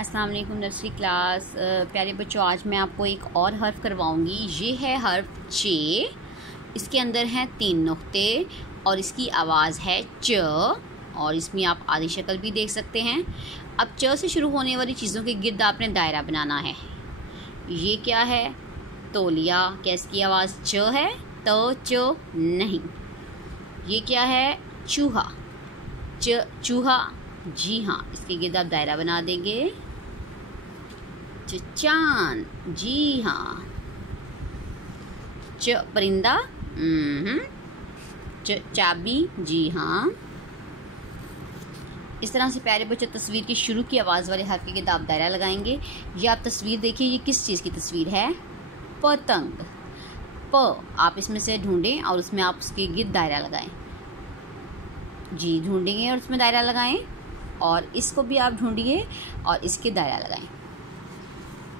अस्सलाम वालेकुम nursery class. प्यारे बच्चों, आज मैं आपको एक और हर्फ करवाऊंगी। ये है हर्फ चे। इसके अंदर हैं 3 नुक्ते और इसकी आवाज़ है च। और इसमें आप आधी शक्ल भी देख सकते हैं। अब च से शुरू होने वाली चीज़ों के गिर्द आपने दायरा बनाना है। ये क्या है? तौलिया। क्या इसकी आवाज़ च है? तो च नहीं। ये क्या है? चूहा। चूहा। जी हाँ, इसके गिर्द आप दायरा बना देंगे। चांद। जी हाँ। च परिंदा। चाबी। जी हाँ। इस तरह से प्यारे बच्चों तस्वीर की शुरू की आवाज़ वाले हर्फ के गिर्द आप दायरा लगाएंगे। ये आप तस्वीर देखिए, ये किस चीज़ की तस्वीर है? पतंग। प आप इसमें से ढूंढें और उसमें आप उसके गिर्द दायरा लगाएं। जी, ढूंढेंगे और उसमें दायरा लगाएं। और इसको भी आप ढूंढिए और इसके दायरा लगाएं।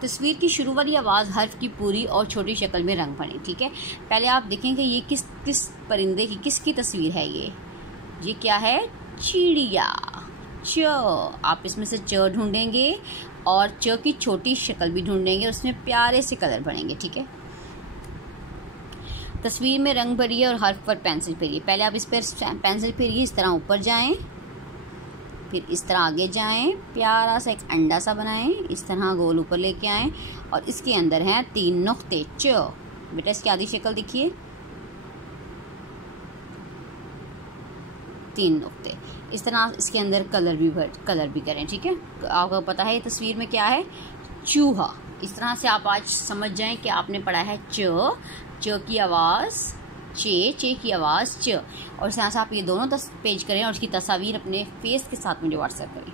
तस्वीर की शुरू वाली आवाज़ हर्फ की पूरी और छोटी शक्ल में रंग पड़े। ठीक है, पहले आप देखेंगे ये किस परिंदे की, किसकी तस्वीर है? ये क्या है? चिड़िया। च आप इसमें से च ढूंढेंगे और च की छोटी शक्ल भी ढूंढेंगे, उसमें प्यारे से कलर भरेंगे। ठीक है, तस्वीर में रंग भरिए और हर्फ पर पेंसिल फेरिए। पहले आप इस पर पेंसिल फेरिए, इस तरह ऊपर जाएं, फिर इस तरह आगे जाएं, प्यारा सा एक अंडा सा बनाएं, इस तरह गोल ऊपर लेके आएं और इसके अंदर हैं 3 नुक्ते च। बेटा इसकी आधी शक्ल देखिए, 3 नुक्ते। इस तरह इसके अंदर कलर भी करें। ठीक है, आपको पता है ये तस्वीर में क्या है? चूहा। इस तरह से आप आज समझ जाएं कि आपने पढ़ा है च की आवाज़ चे की आवाज़ च। और इस तरह से आप ये दोनों पेज करें और उसकी तस्वीर अपने फेस के साथ मुझे व्हाट्सएप करें।